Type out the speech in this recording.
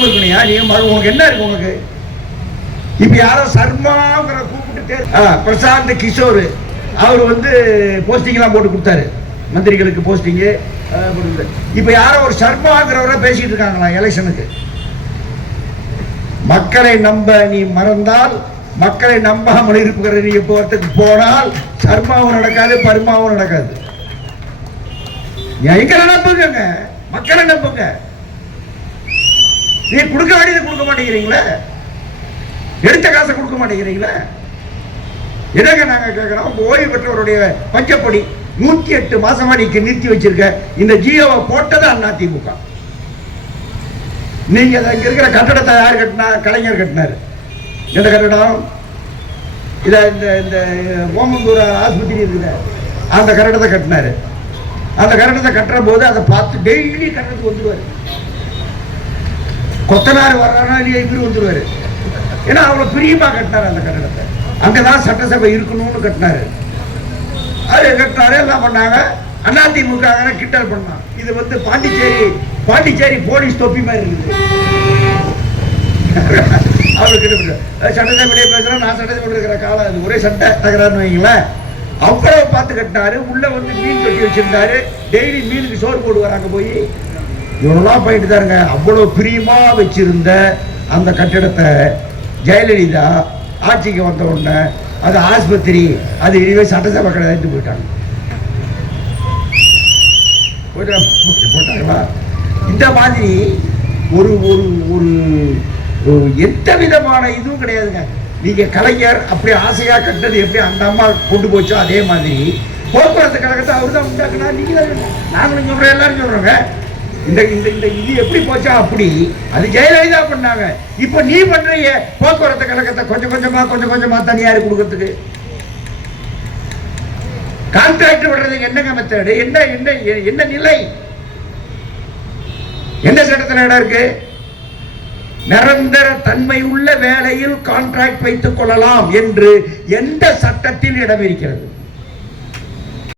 ஞாபகம் இருக்கணையா? நீ உனக்கு என்ன இருக்கு உனக்கு? இப்ப யாரோ சர்மாங்கிற கூப்பிட்டு பிரசாந்த் கிஷோர் அவர் வந்து போஸ்டிங் எல்லாம் போட்டு கொடுத்தாரு, மந்திரிகளுக்கு போஸ்டிங். இப்ப யாரோ ஒரு சர்மாங்கிறவரை பேசிட்டு இருக்காங்களா எலெக்ஷனுக்கு. மக்களை நம்ப நீ மறந்தால், மக்களை நம்பாமல் இருக்கிற நீ போறதுக்கு போனால் சர்மாவும் நடக்காது, பர்மாவும் நடக்காது. எங்களை நம்புங்க, மக்களை நம்புங்க. நீ கொடுக்க வேண்டியது கொடுக்க மாட்டேங்கிறீங்களா? எடுத்த காசை கொடுக்க மாட்டேங்கிறீங்களா? என்னங்க நாங்க கேட்கிறோம், ஓய்வு பெற்றவருடைய பஞ்சப்படி 108 மாசமா நீங்க நிறுத்தி வச்சிருக்க இந்த ஜியோவை போட்டது அதிமுக. நீங்க இங்க இருக்கிற கட்டடத்தை யார் கட்டினா? கலைஞர் கட்டினாரு. எந்த கட்டடம்? இத இந்த ஓமந்தூர் ஆஸ்பத்திரி இருக்குது, அந்த கட்டடத்தை கட்டினாரு. அந்த கட்டடத்தை கட்டுற போது அதை பார்த்து டெய்லி கட்டடத்துக்கு வந்துடுவாரு. கொத்தனார் வர்றாரா இல்லையா, இவரு வந்துடுவாரு. ஏன்னா அவ்வளவு பிரியமா கட்டினாரு அந்த கட்டடத்தை. அங்கதான் சட்டசபை இருக்கணும்னு கட்டினாரு. அது கட்டினாரு, எல்லாம் பண்ணாங்க. அதிமுக கிண்டல் பண்ணான். இது வந்து பாண்டிச்சேரி போலீஸ் தொப்பி மாதிரி இருக்குது. அவருக்கு சட்டசபையிலே பேசுறேன், நான் சட்டசபையில் இருக்கிற காலம் அது ஒரே சட்டை தகராறுன்னு வைங்களேன். அவ்வளவு பார்த்து கட்டினாரு. உள்ள வந்து மீன் கட்டி வச்சிருந்தாரு. டெய்லி மீனுக்கு சோறு போடு வராங்க. போய் இவ்வளோலாம் போயிட்டு தாருங்க. அவ்வளோ பிரியமா வச்சிருந்த அந்த கட்டிடத்தை ஜெயலலிதா ஆட்சிக்கு வந்த உடனே அது ஆஸ்பத்திரி, அது இனிமே சட்டசபை கிடையாது போயிட்டாங்க. போட்டாங்களா? இந்த மாதிரி ஒரு ஒரு எந்த விதமான இதுவும் கிடையாதுங்க. நீங்க கலைஞர் அப்படி ஆசையா கட்டது எப்படி அந்த அம்மா கொண்டு போச்சோ அதே மாதிரி போக்குவரத்து கழகத்தை அவர் தான் உண்டாக்குனா. நீங்க தான், நாங்களும் சொல்றோம், எல்லாரும் சொல்றோங்க. இந்த இந்த இது எப்படி போச்சா அப்படி அது ஜெயலலிதா பண்ணாங்க. இப்ப நீ பண்றீங்க போக்குவரத்து கழகத்தை கொஞ்சம் கொஞ்சமா தனியார் கொடுக்கறதுக்கு. கான்ட்ராக்ட் விடுறதுக்கு என்னங்க மெத்தடு? என்ன நிலை? எந்த சட்டத்தில் இடம் இருக்கு? நிரந்தர தன்மை உள்ள வேலையில் கான்ட்ராக்ட் வைத்துக் கொள்ளலாம் என்று எந்த சட்டத்தில் இடம் இருக்கிறது?